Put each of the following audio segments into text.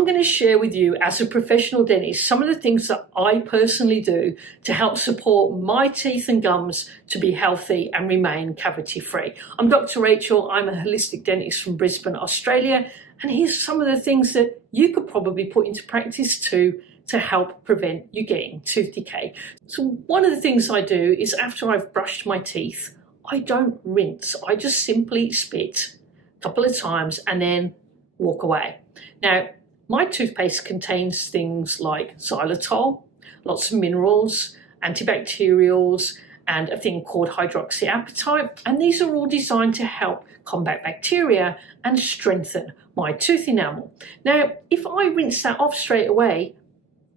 I'm going to share with you as a professional dentist some of the things that I personally do to help support my teeth and gums to be healthy and remain cavity free. I'm Dr. Rachel, I'm a holistic dentist from Brisbane, Australia, and here's some of the things that you could probably put into practice too to help prevent you getting tooth decay. So one of the things I do is after I've brushed my teeth, I don't rinse, I just simply spit a couple of times and then walk away. Now, my toothpaste contains things like xylitol, lots of minerals, antibacterials, and a thing called hydroxyapatite. And these are all designed to help combat bacteria and strengthen my tooth enamel. Now, if I rinse that off straight away,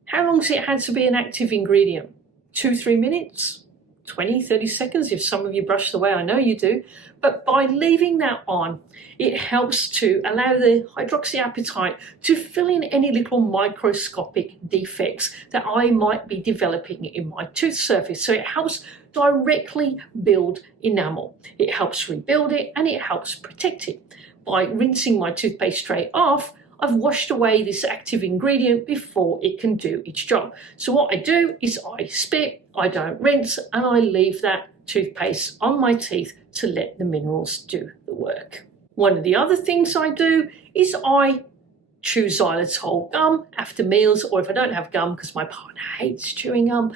how long does it have to be an active ingredient? 2-3 minutes? 20, 30 seconds if some of you brush the way I know you do. But by leaving that on, it helps to allow the hydroxyapatite to fill in any little microscopic defects that I might be developing in my tooth surface. So it helps directly build enamel. It helps rebuild it and it helps protect it. By rinsing my toothpaste straight off, I've washed away this active ingredient before it can do its job. So what I do is I spit, I don't rinse, and I leave that toothpaste on my teeth to let the minerals do the work. One of the other things I do is I chew xylitol gum after meals, or if I don't have gum because my partner hates chewing gum,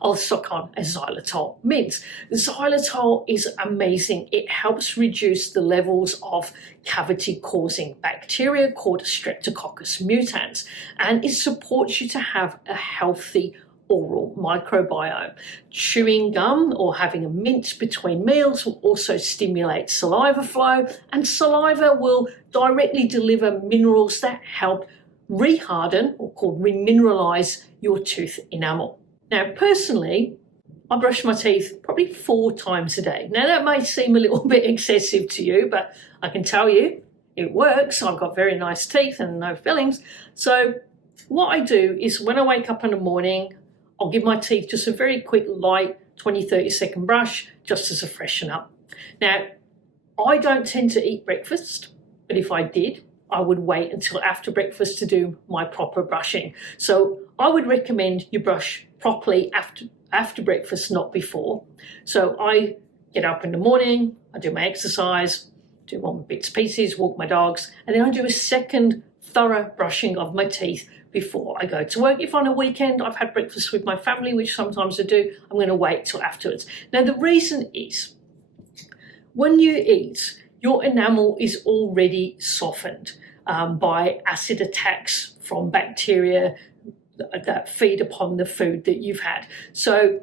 I'll suck on a xylitol mint. Xylitol is amazing. It helps reduce the levels of cavity-causing bacteria called Streptococcus mutans, and it supports you to have a healthy oral microbiome. Chewing gum or having a mint between meals will also stimulate saliva flow, and saliva will directly deliver minerals that help reharden, or called remineralize, your tooth enamel. Now, personally, I brush my teeth probably 4 times a day. Now, that may seem a little bit excessive to you, but I can tell you it works. I've got very nice teeth and no fillings. So what I do is when I wake up in the morning, I'll give my teeth just a very quick, light 20-30 second brush just as a freshen up. Now, I don't tend to eat breakfast, but if I did, I would wait until after breakfast to do my proper brushing. So I would recommend you brush properly after breakfast, not before. So I get up in the morning, I do my exercise, do all my bits and pieces, walk my dogs, and then I do a second thorough brushing of my teeth before I go to work. If on a weekend I've had breakfast with my family, which sometimes I do, I'm going to wait till afterwards. Now, the reason is when you eat, your enamel is already softened by acid attacks from bacteria that feed upon the food that you've had. So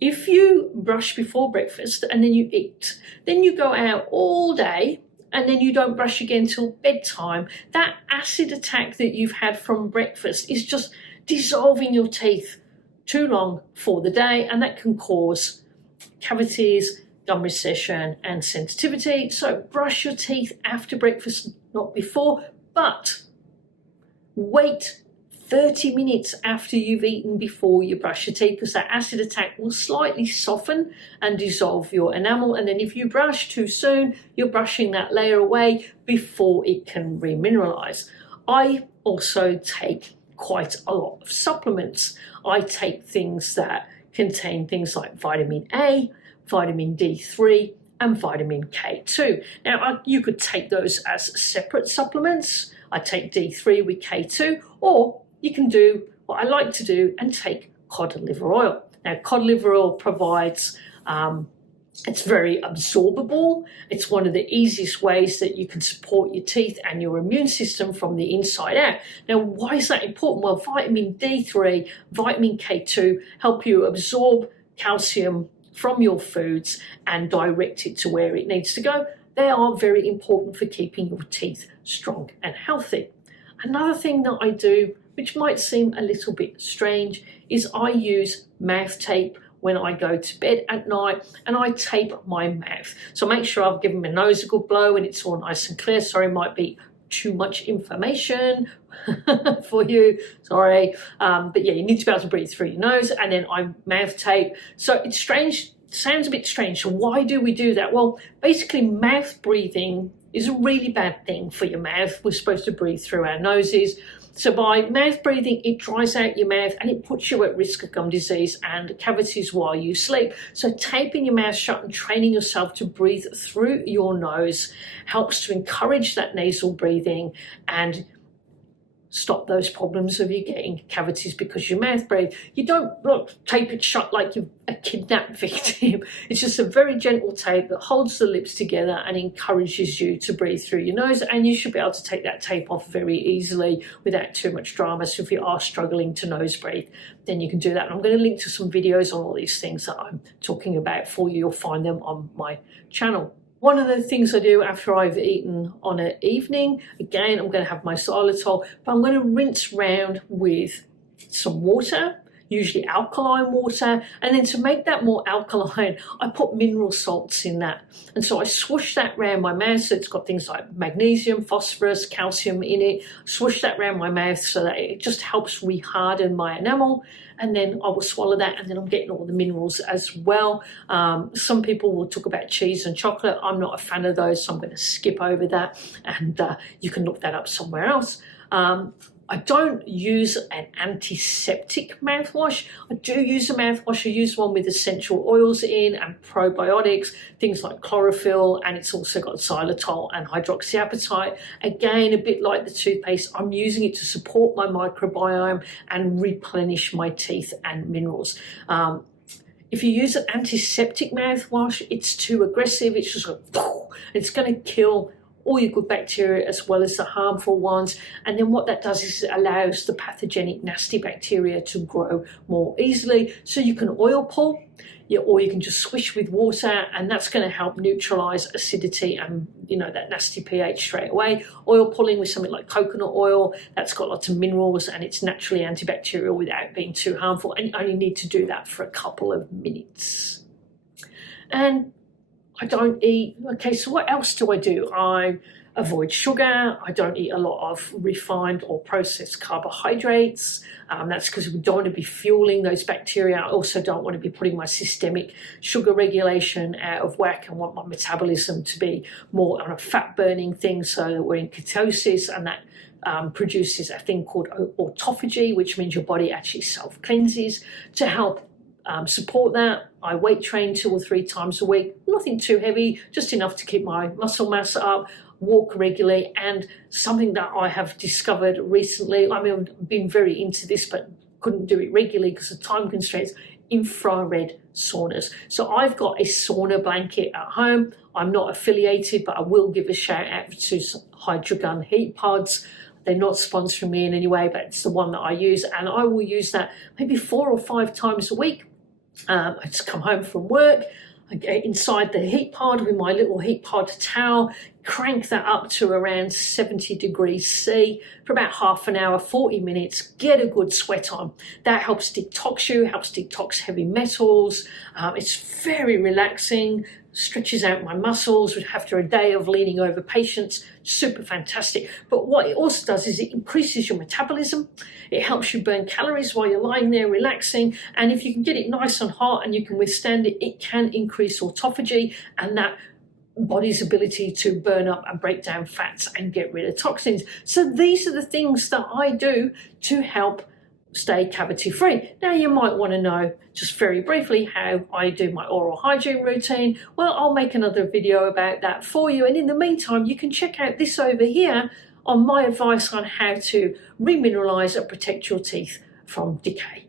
if you brush before breakfast and then you eat, then you go out all day and then you don't brush again till bedtime, that acid attack that you've had from breakfast is just dissolving your teeth too long for the day, and that can cause cavities, gum recession, and sensitivity. So brush your teeth after breakfast, not before, but wait 30 minutes after you've eaten before you brush your teeth, because that acid attack will slightly soften and dissolve your enamel. And then if you brush too soon, you're brushing that layer away before it can remineralize. I also take quite a lot of supplements. I take things that contain things like vitamin A, vitamin D3, and vitamin K2. Now, you could take those as separate supplements. I take D3 with K2, or you can do what I like to do and take cod liver oil. Now, cod liver oil provides, it's very absorbable. It's one of the easiest ways that you can support your teeth and your immune system from the inside out. Now, why is that important? Well, vitamin D3, vitamin K2 help you absorb calcium from your foods and direct it to where it needs to go. They are very important for keeping your teeth strong and healthy. Another thing that I do, which might seem a little bit strange, is I use mouth tape when I go to bed at night, and I tape my mouth. So make sure I've given my nose a good blow and it's all nice and clear. Sorry, might be too much information for you, sorry. But yeah, you need to be able to breathe through your nose, and then I mouth tape. So it's strange, sounds a bit strange. So why do we do that? Well, basically mouth breathing is a really bad thing for your mouth. We're supposed to breathe through our noses. So by mouth breathing, it dries out your mouth and it puts you at risk of gum disease and cavities while you sleep. So taping your mouth shut and training yourself to breathe through your nose helps to encourage that nasal breathing and stop those problems of you getting cavities because you mouth breathe. You don't tape it shut like you're a kidnapped victim. It's just a very gentle tape that holds the lips together and encourages you to breathe through your nose, and you should be able to take that tape off very easily without too much drama. So if you are struggling to nose breathe, then you can do that. And I'm going to link to some videos on all these things that I'm talking about for you. You'll find them on my channel. One of the things I do after I've eaten on an evening, again, I'm going to have my xylitol, but I'm going to rinse round with some water, usually alkaline water, and then to make that more alkaline, I put mineral salts in that. And so I swoosh that around my mouth, so it's got things like magnesium, phosphorus, calcium in it, swoosh that around my mouth so that it just helps re-harden my enamel, and then I will swallow that, and then I'm getting all the minerals as well. Some people will talk about cheese and chocolate. I'm not a fan of those, so I'm going to skip over that, and you can look that up somewhere else. I don't use an antiseptic mouthwash. I do use a mouthwash. I use one with essential oils in and probiotics, things like chlorophyll, and it's also got xylitol and hydroxyapatite. Again, a bit like the toothpaste, I'm using it to support my microbiome and replenish my teeth and minerals. If you use an antiseptic mouthwash, it's too aggressive. It's just like, it's going to kill all your good bacteria as well as the harmful ones. And then what that does is it allows the pathogenic nasty bacteria to grow more easily. So you can oil pull, or you can just swish with water, and that's going to help neutralize acidity and that nasty pH straight away. Oil pulling with something like coconut oil, that's got lots of minerals and it's naturally antibacterial without being too harmful, and you only need to do that for a couple of minutes. And I don't eat, okay, so what else do? I avoid sugar. I don't eat a lot of refined or processed carbohydrates. That's because we don't want to be fueling those bacteria. I also don't want to be putting my systemic sugar regulation out of whack. I want my metabolism to be more on a fat burning thing, so that we're in ketosis, and that produces a thing called autophagy, which means your body actually self-cleanses. To help support that, I weight train 2 or 3 times a week, nothing too heavy, just enough to keep my muscle mass up, walk regularly, and something that I have discovered recently, I mean, I've been very into this, but couldn't do it regularly because of time constraints, infrared saunas. So I've got a sauna blanket at home. I'm not affiliated, but I will give a shout out to Hydrogun heat pods. They're not sponsoring me in any way, but it's the one that I use, and I will use that maybe 4 or 5 times a week. I just come home from work, I get inside the heat pod with my little heat pod towel, crank that up to around 70 degrees C for about half an hour, 40 minutes, get a good sweat on. That helps detox you, helps detox heavy metals. It's very relaxing, stretches out my muscles after a day of leaning over patients. Super fantastic. But what it also does is it increases your metabolism. It helps you burn calories while you're lying there relaxing. And if you can get it nice and hot and you can withstand it, it can increase autophagy and that body's ability to burn up and break down fats and get rid of toxins. So these are the things that I do to help stay cavity free. Now you might want to know just very briefly how I do my oral hygiene routine. Well, I'll make another video about that for you, and in the meantime you can check out this over here on my advice on how to remineralize and protect your teeth from decay.